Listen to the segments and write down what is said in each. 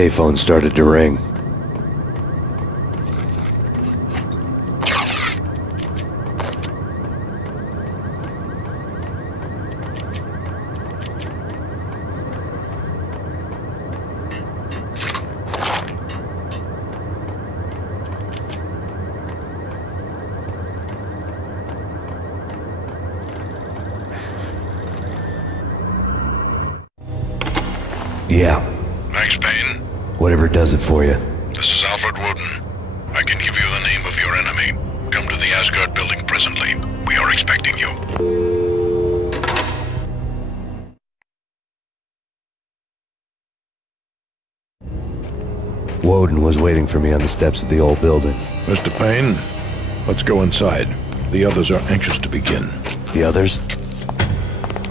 payphone started to ring. Yeah. Thanks, Payne. Whatever does it for you. This is Alfred Woden. I can give you the name of your enemy. Come to the Asgard building presently. We are expecting you. Woden was waiting for me on the steps of the old building. Mr. Payne, let's go inside. The others are anxious to begin. The others?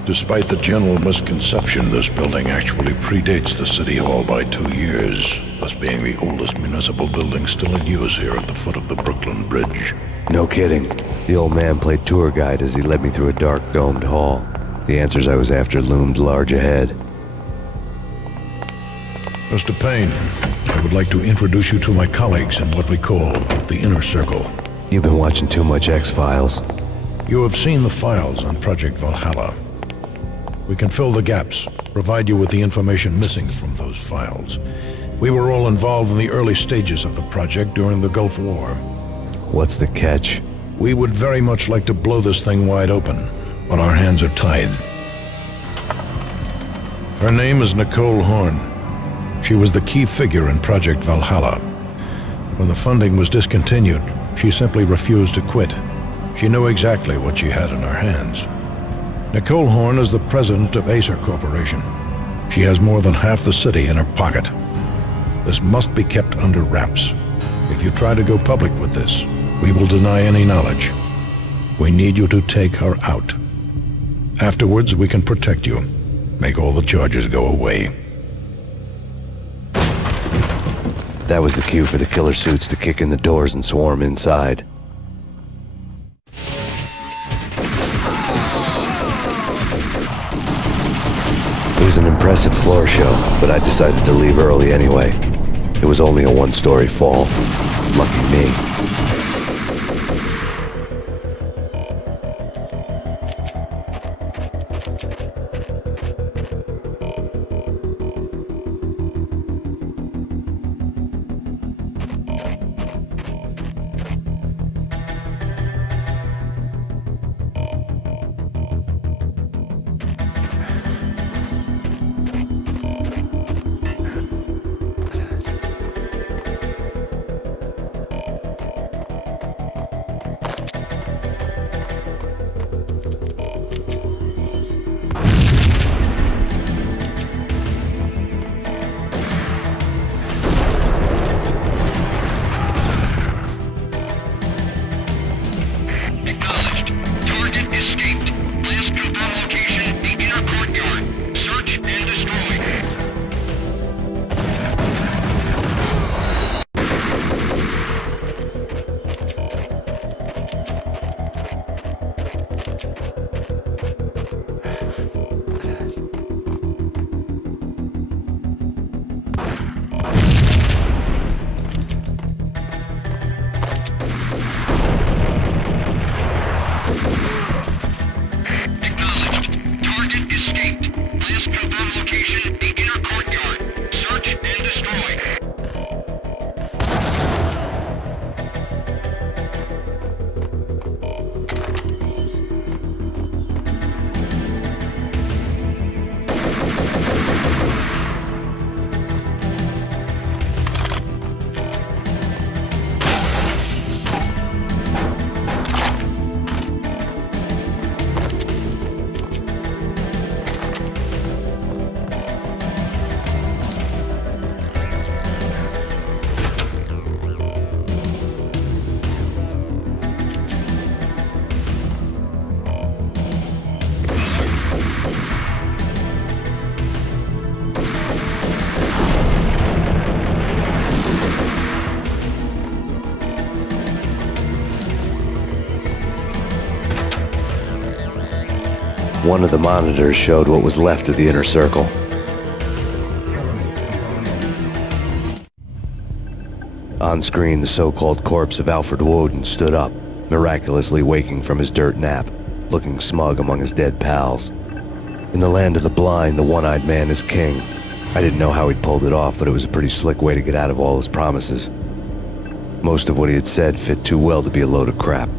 Despite the general misconception, this building actually predates the City Hall by 2 years, thus being the oldest municipal building still in use here at the foot of the Brooklyn Bridge. No kidding. The old man played tour guide as he led me through a dark, domed hall. The answers I was after loomed large ahead. Mr. Payne, I would like to introduce you to my colleagues in what we call the Inner Circle. You've been watching too much X-Files. You have seen the files on Project Valhalla. We can fill the gaps, provide you with the information missing from those files. We were all involved in the early stages of the project during the Gulf War. What's the catch? We would very much like to blow this thing wide open, but our hands are tied. Her name is Nicole Horn. She was the key figure in Project Valhalla. When the funding was discontinued, she simply refused to quit. She knew exactly what she had in her hands. Nicole Horn is the president of Acer Corporation. She has more than half the city in her pocket. This must be kept under wraps. If you try to go public with this, we will deny any knowledge. We need you to take her out. Afterwards, we can protect you. Make all the charges go away. That was the cue for the killer suits to kick in the doors and swarm inside. It was an impressive floor show, but I decided to leave early anyway. It was only a one-story fall. Lucky me. One of the monitors showed what was left of the Inner Circle. On screen, the so-called corpse of Alfred Woden stood up, miraculously waking from his dirt nap, looking smug among his dead pals. In the land of the blind, the one-eyed man is king. I didn't know how he'd pulled it off, but it was a pretty slick way to get out of all his promises. Most of what he had said fit too well to be a load of crap.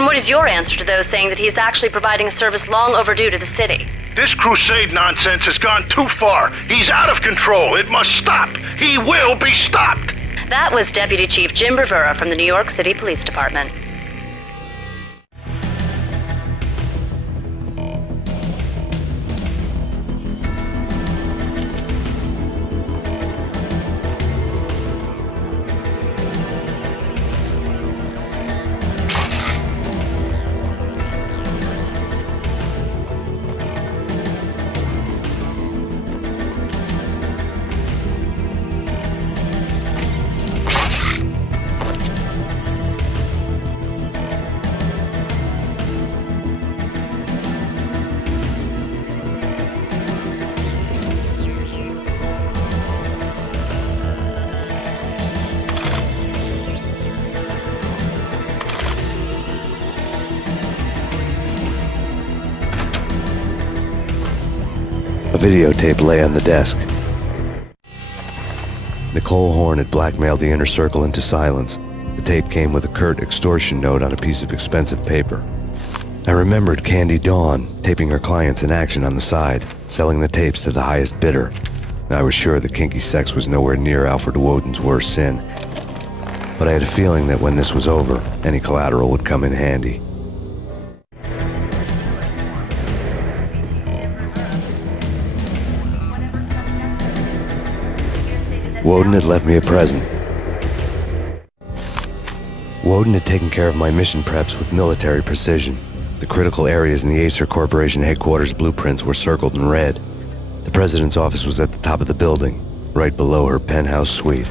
And what is your answer to those saying that he is actually providing a service long overdue to the city? This crusade nonsense has gone too far. He's out of control. It must stop. He will be stopped. That was Deputy Chief Jim Bravura from the New York City Police Department. A videotape lay on the desk. Nicole Horn had blackmailed the inner circle into silence. The tape came with a curt extortion note on a piece of expensive paper. I remembered Candy Dawn taping her clients in action on the side, selling the tapes to the highest bidder. I was sure that kinky sex was nowhere near Alfred Woden's worst sin. But I had a feeling that when this was over, any collateral would come in handy. Woden had left me a present. Woden had taken care of my mission preps with military precision. The critical areas in the Acer Corporation headquarters blueprints were circled in red. The president's office was at the top of the building, right below her penthouse suite.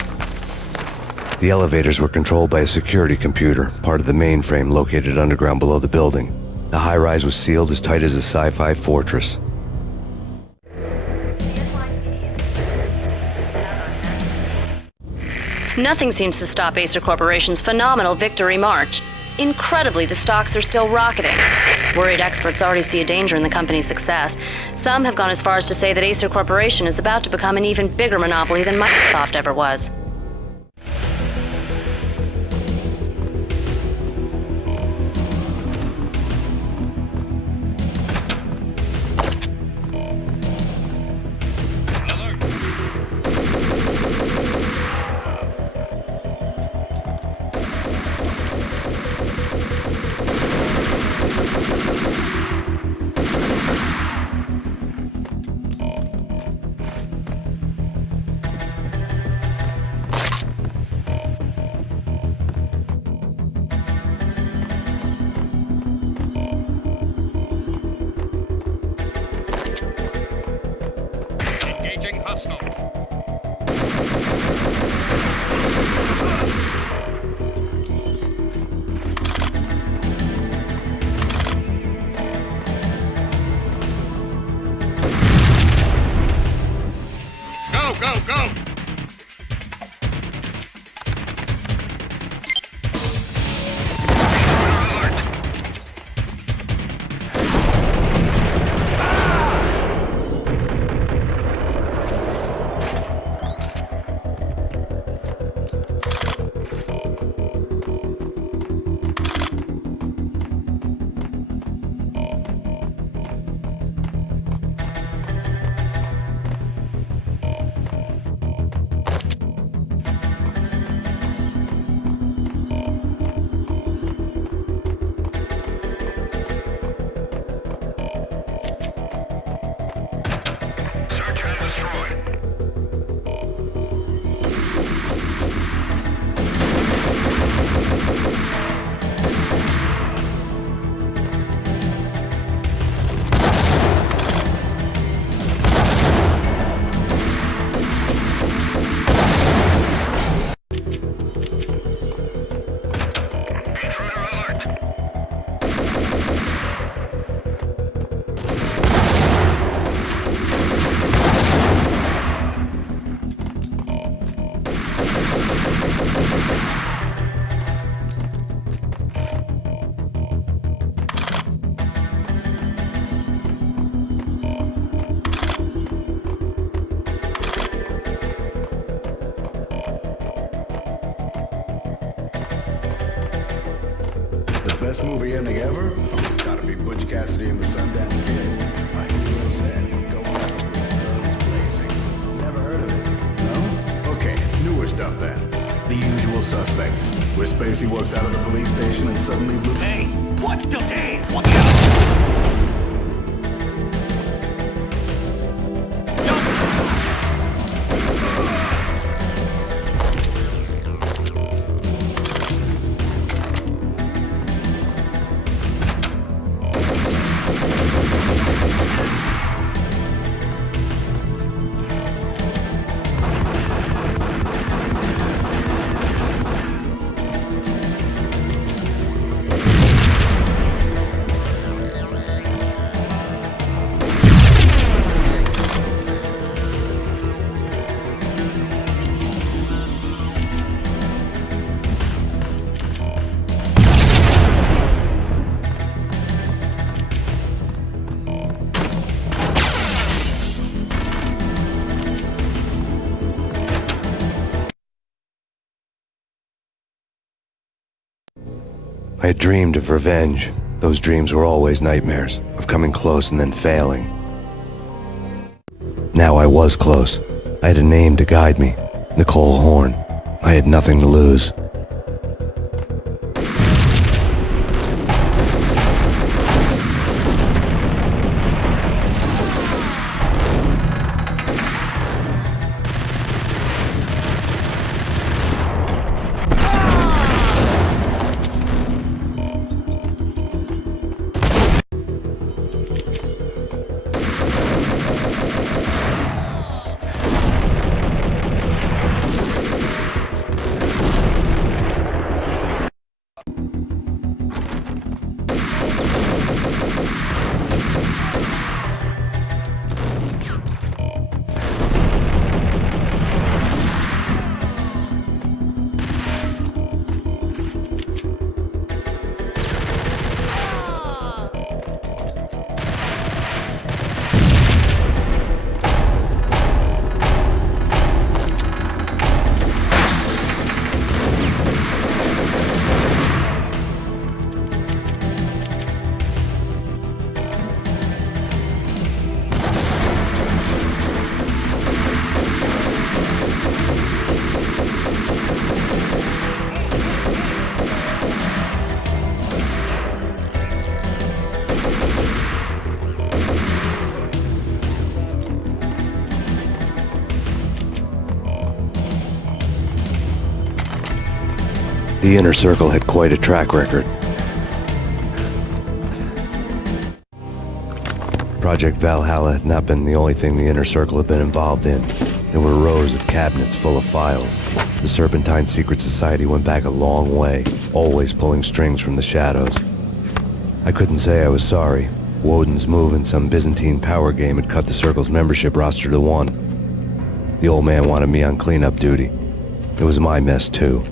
The elevators were controlled by a security computer, part of the mainframe located underground below the building. The high-rise was sealed as tight as a sci-fi fortress. Nothing seems to stop Acer Corporation's phenomenal victory march. Incredibly, the stocks are still rocketing. Worried experts already see a danger in the company's success. Some have gone as far as to say that Acer Corporation is about to become an even bigger monopoly than Microsoft ever was. movie ending ever? It's gotta be Butch Cassidy and the Sundance Kid. Like Will said, go on with guns blazing. Never heard of it? No? Okay, newer stuff then. The Usual Suspects, where Spacey walks out of the police station and suddenly... Hey! What the... Hey! Watch out! I had dreamed of revenge. Those dreams were always nightmares, of coming close and then failing. Now I was close. I had a name to guide me, Nicole Horn. I had nothing to lose. The Inner Circle had quite a track record. Project Valhalla had not been the only thing the Inner Circle had been involved in. There were rows of cabinets full of files. The Serpentine Secret Society went back a long way, always pulling strings from the shadows. I couldn't say I was sorry. Woden's move in some Byzantine power game had cut the Circle's membership roster to 1. The old man wanted me on cleanup duty. It was my mess too.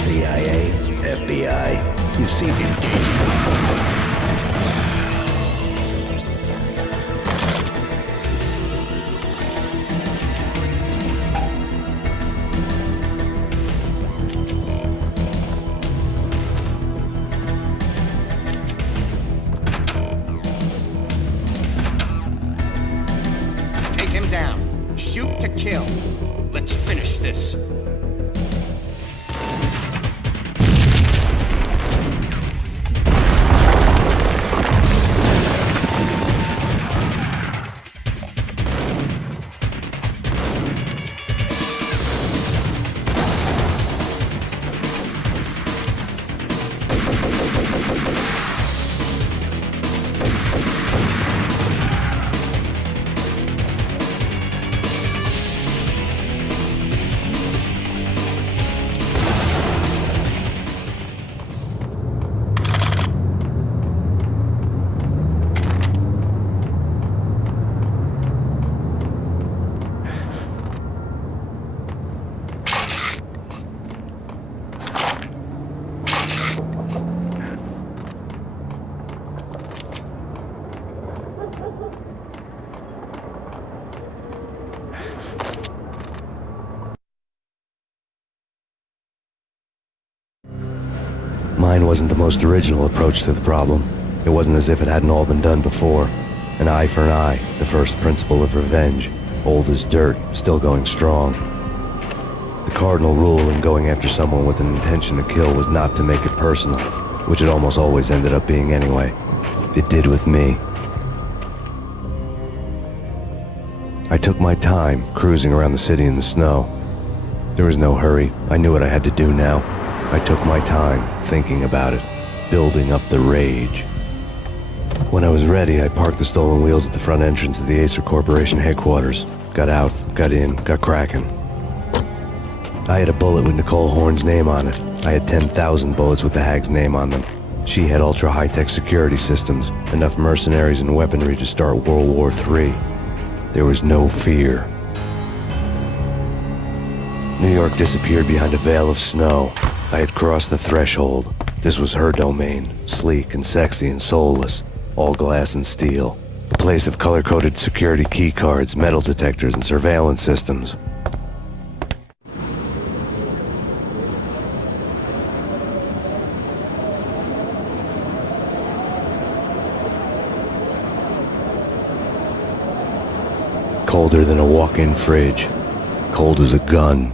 CIA, FBI, you seem engaging. Take him down. Shoot to kill. Let's finish this. Mine wasn't the most original approach to the problem. It wasn't as if it hadn't all been done before. An eye for an eye, the first principle of revenge. Old as dirt, still going strong. The cardinal rule in going after someone with an intention to kill was not to make it personal, which it almost always ended up being anyway. It did with me. I took my time, cruising around the city in the snow. There was no hurry. I knew what I had to do now. I took my time, thinking about it, building up the rage. When I was ready, I parked the stolen wheels at the front entrance of the Acer Corporation headquarters. Got out, got in, got cracking. I had a bullet with Nicole Horn's name on it. I had 10,000 bullets with the hag's name on them. She had ultra-high-tech security systems, enough mercenaries and weaponry to start World War III. There was no fear. New York disappeared behind a veil of snow. I had crossed the threshold. This was her domain, sleek and sexy and soulless, all glass and steel. A place of color-coded security keycards, metal detectors, and surveillance systems. Colder than a walk-in fridge. Cold as a gun.